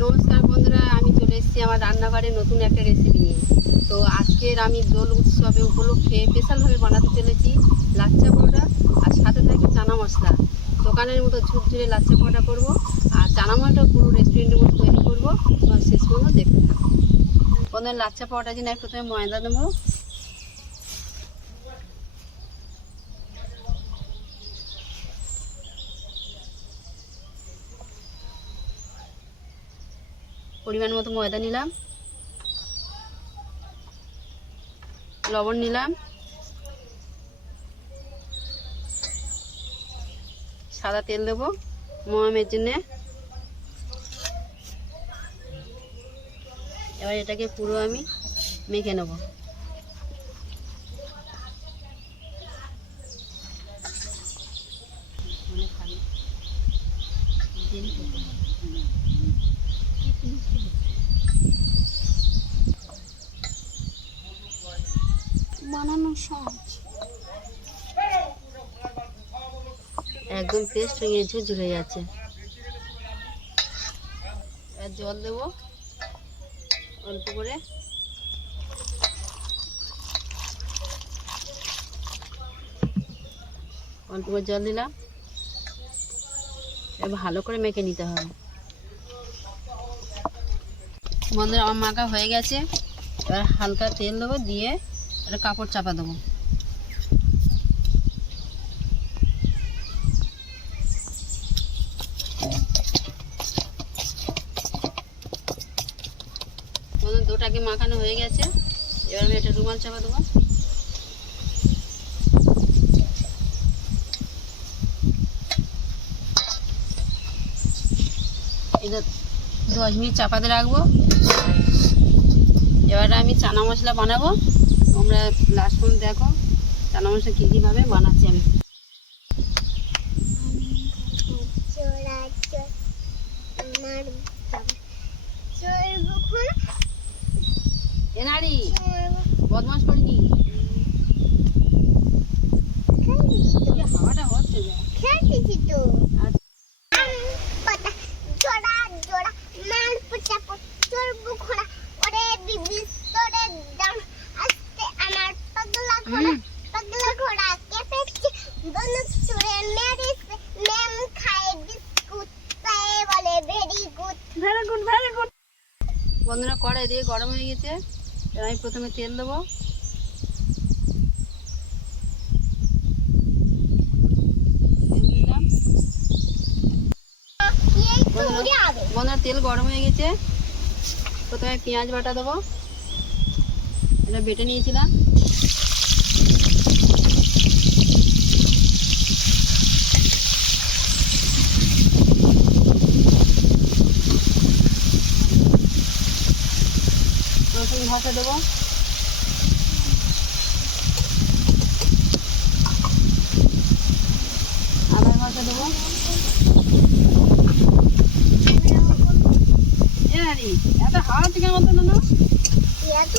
নমস্কার বন্ধুরা, আমি চলে এসেছি আমার রান্নাঘরে নতুন একটা রেসিপি নিয়ে। তো আজকের আমি দোল উৎসবে উপলক্ষে স্পেশালভাবে বানাতে চলেছি লাচ্চা পরোটা আর সাথে থাকবে চানা মশলা। দোকানের মতো ঝুরঝুরে লাচ্চা পরোটা করব আর চানা মশলাটা পুরো রেস্টুরেন্টের মতো তৈরি করব। শেষ পর্যন্ত দেখতে থাকো। বন্ধুরা, লাচ্চা পরোটার জন্য আমি প্রথমে ময়দা দেবো। পরিমাণ মতো ময়দা নিলাম। লবণ নিলাম। সাদা তেল দেবো মোয়ামের জন্যে। এবার এটাকে পুরো আমি মেখে নেব। বানানো সহজ। একদম পেস্ট হয়ে ঝুরঝুর হয়ে যাচ্ছে জল দেবো। অল্প করে। অল্প করে জল দিলাম। ভালো করে মেখে নিতে হবে। বন্ধুরা, আমার মাখা হয়ে গেছে। এবার হালকা তেল দেবো দিয়ে একটা কাপড় চাপা দেবো। দুটাকে মাখানো হয়ে গেছে? এবার আমি একটা রুমাল চাপা দেবো। এটা দশ মিনিট চাপাতে রাখব। এবার আমি চানা মশলা বানাবো। তোমরা লাস্ট পর্যন্ত দেখো। চানা মশলা কী কীভাবে বানাচ্ছি আমি। বদমাস করিনি হাওয়াটা হচ্ছে। খেলতেছি তো? গরম হয়ে গেছে, এবার আমি প্রথমে তেল দেবো। বন্ধুরা, তেল গরম হয়ে গেছে। প্রথমে পেঁয়াজ বাটা দেবো। এটা বেটে নিয়েছিলাম। ঘষা দেবো। আদা ঘষা দেবো। এত হাওয়া না? এত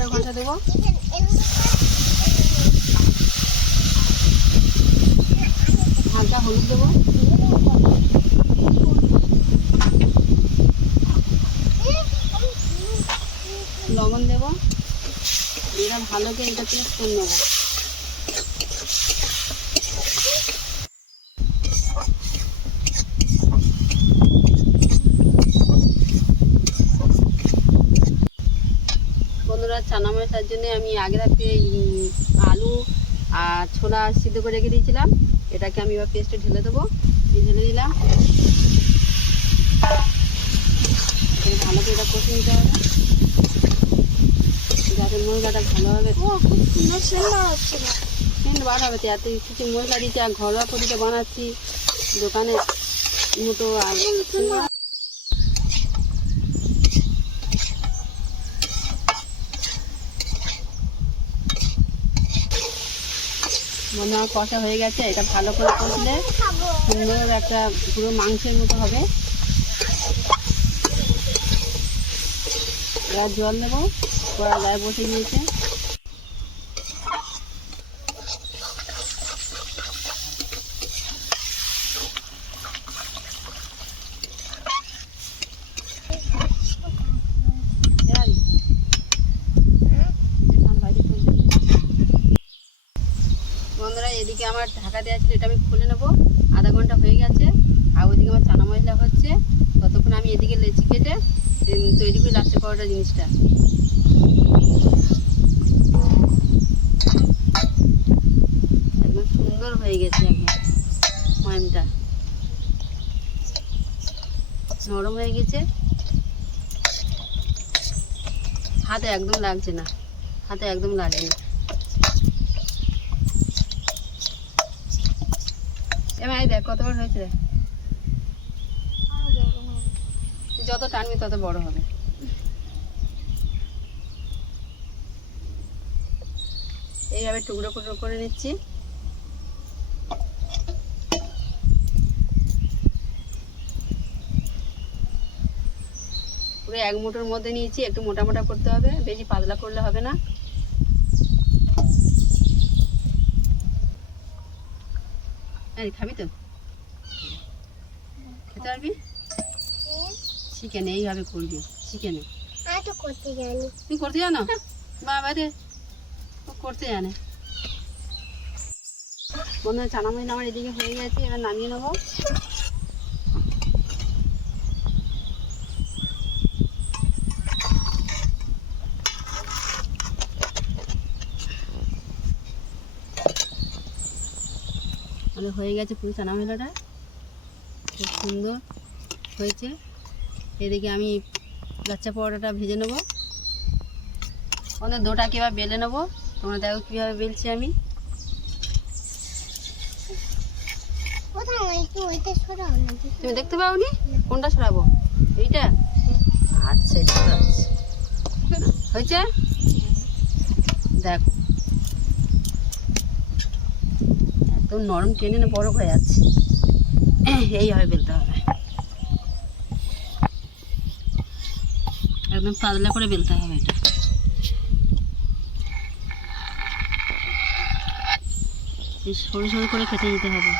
টমেটো হালকা হলুদ দেবো লবণ দেবো এটা ভালো করে এটা পেস্ট করে নেব। বন্ধুরা, চানা মশলার জন্য আমি আগে রাতে আলু আর ছোলা সিদ্ধ করে রেখে দিয়েছিলাম। এটাকে আমি এবার পেস্টে ঢেলে দেবো। ঢেলে দিলাম। ভালো করে এটা কষে নিতে হবে। যাতে মশলাটা ভালোভাবে ও খুব সুন্দর সেন্ট হচ্ছে সেন্ট বার হবে এত কিছু দিচ্ছি আর ঘরোয়া পদ্ধতিতে বানাচ্ছি দোকানে মতো আর মনে হয় কষা হয়ে গেছে এটা ভালো করে কষলে সুন্দর একটা পুরো মাংসের মতো হবে। এবার জল দেবো। কড়া গায়ে বসে যাবে। বন্ধুরা, এদিকে আমার ঢাকা দেওয়া ছিল, এটা আমি খুলে নেব আধা ঘণ্টা হয়ে গেছে, আর ওইদিকে আমার চানা মশলা হচ্ছে ততক্ষণ আমি এদিকে লেচি কেটে তৈরি করে লাচ্চা পাউডার জিনিসটা একদম সুন্দর হয়ে গেছে একদম ময়মটা নরম হয়ে গেছে। হাতে একদম লাগছে না। হাতে একদম লাগছে না। এবার দেখ কতবার হয়েছে। যত টানবি তত বড় হবে। এইভাবে টুকরো টুকরো করে নিচ্ছি। পুরো এক মুঠোর মধ্যে নিয়েছি একটু মোটা মোটা করতে হবে বেশি পাতলা করলে হবে না। খাবি তো? খেতে পারবি? চিকেন এইভাবে করবি চিকেনে। তুই করতে জানো? বাবা রে করতে জানে। বন্ধু চানা মশলা আমার এদিকে হয়ে গেছে, এবার নামিয়ে নেব। আমাদের হয়ে গেছে পুরো চানা মশলাটা খুব সুন্দর হয়েছে। এদিকে আমি লাচ্চা পরোটাটা ভেজে নেব। আমাদের দোটা কীভাবে বেলে নেব। তোমরা দেখো কীভাবে বেলছি আমি। তুমি দেখতে পাওনি? কোনটা সরাবো? এইটা? আচ্ছা এটা। হয়েছে? দেখো। একদম নরম টেনে না বড় হয়ে যাচ্ছে। এইভাবে বেলতে হবে। একদম পাতলা করে বেলতে হবে এটা। সরু সরু করে কেটে নিতে হবে।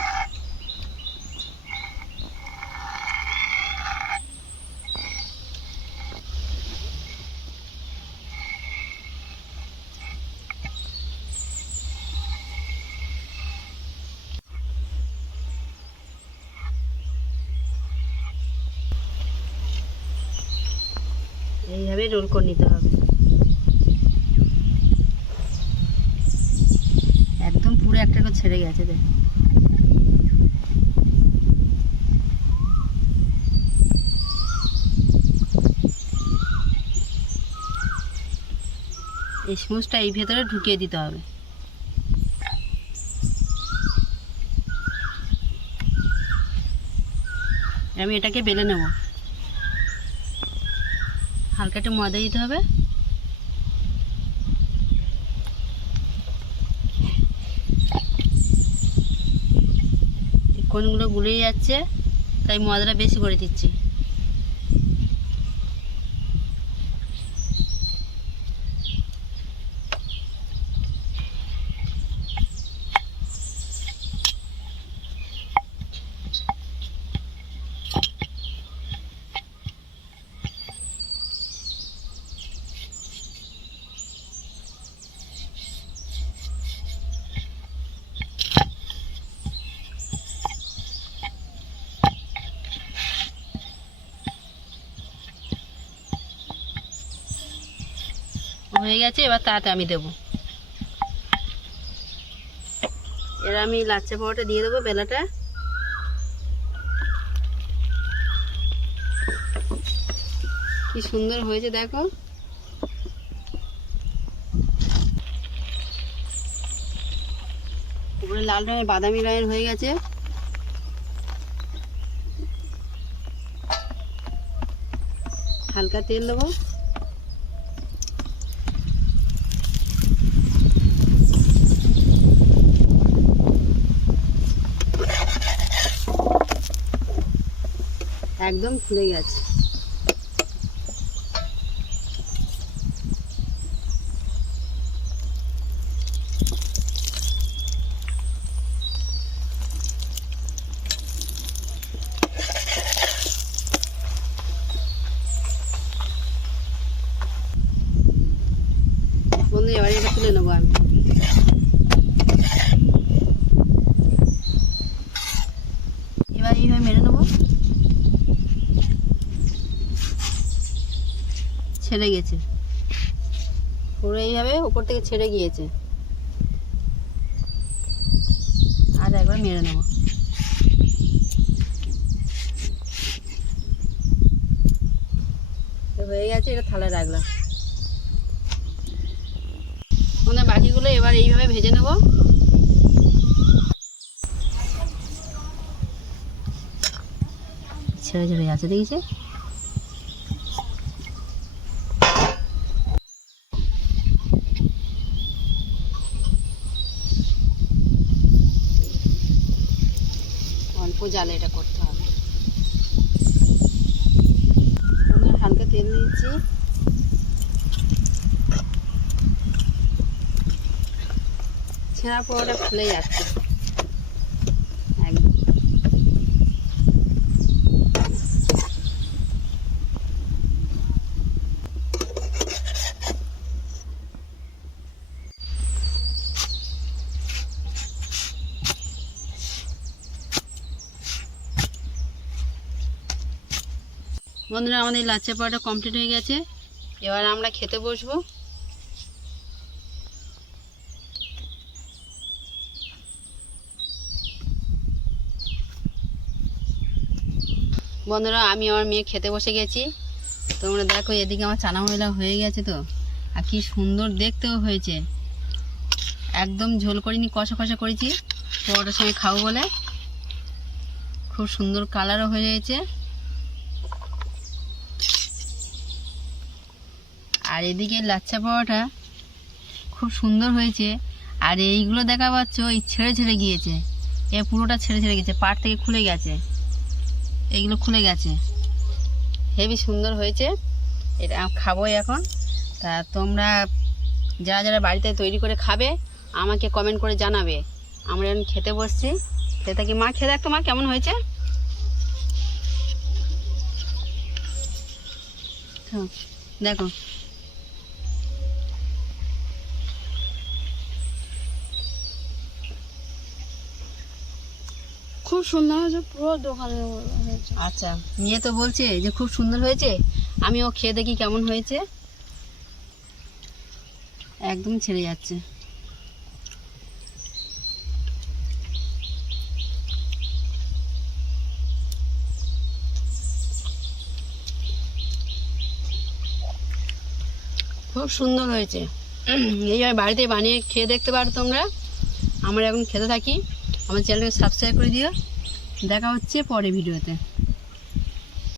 এইভাবে রোল করে নিতে হবে একদম করে ছেড়ে গেছে, দেখ। এই এই ভেতরে ঢুকিয়ে দিতে হবে। আমি এটাকে বেলে নেব। হালকা একটু ময়দা দিতে হবে। কোনগুলো গুলিয়ে যাচ্ছে তাই ময়দাটা বেশি করে দিচ্ছি। হয়ে গেছে, এবার তাতে আমি দেবো। এবার আমি লাচ্চা পরোটা দিয়ে দেবো বেলাটা। কি সুন্দর হয়েছে, দেখো। উপরে লাল রঙের বাদামি রঙের হয়ে গেছে। হালকা তেল দেবো। একদম ফুলে গেছে বন্ধু এবার এটা তুলে নেব আমি এবার এইভাবে মেরে নেব ছেড়ে গেছে। পুরো এইভাবে উপর থেকে ছেড়ে গিয়েছে। আর একবার মেরে নেব। হয়ে গেছে এটা থালায় রাখলাম। আমাদের বাকিগুলো এবার এইভাবে ভেজে নেব। ছেড়ে ছেড়ে যাচ্ছে, দেখেছে অল্প জালে এটা করতে হবে আমি হালকা তেল নিচ্ছি ছেঁড়ার পর ফুলে যাচ্ছে। বন্ধুরা, আমাদের লাচ্চা পরোটা কমপ্লিট হয়ে গেছে। এবার আমরা খেতে বসবো। বন্ধুরা, আমি আমার মেয়ে খেতে বসে গেছি। তোমরা দেখো, এদিকে আমার চানা ময়লা হয়ে গেছে তো। আর কি সুন্দর দেখতেও হয়েছে। একদম ঝোল করিনি, কষা কষা করেছি। পরোটার সঙ্গে খাব বলে। খুব সুন্দর কালারও হয়ে গেছে। আর এদিকে লাচ্ছা পরোটা খুব সুন্দর হয়েছে। আর এইগুলো দেখা পাচ্ছ, এই ছেড়ে ছেড়ে গিয়েছে। এ পুরোটা ছেড়ে ছেড়ে গেছে পাট থেকে খুলে গেছে। এগুলো খুলে গেছে। হেভি সুন্দর হয়েছে। এটা খাব এখন। তা তোমরা যারা যারা বাড়িতে তৈরি করে খাবে আমাকে কমেন্ট করে জানাবে। আমরা এখন খেতে বসছি। খেতে কি মা খেয়ে দেখতো মা কেমন হয়েছে? হ্যাঁ, দেখো। সুন্দর হয়েছে, পুরো হয়েছে। আচ্ছা মেয়ে তো বলছে যে খুব সুন্দর হয়েছে, আমিও খেয়ে দেখি কেমন হয়েছে। একদম ছেড়ে যাচ্ছে। খুব সুন্দর হয়েছে। এইভাবে বাড়িতে বানিয়ে খেয়ে দেখতে পারো তোমরা। আমরা এখন খেতে থাকি। আমার চ্যানেলকে সাবস্ক্রাইব করে দিও। দেখা হচ্ছে পরে ভিডিওতে।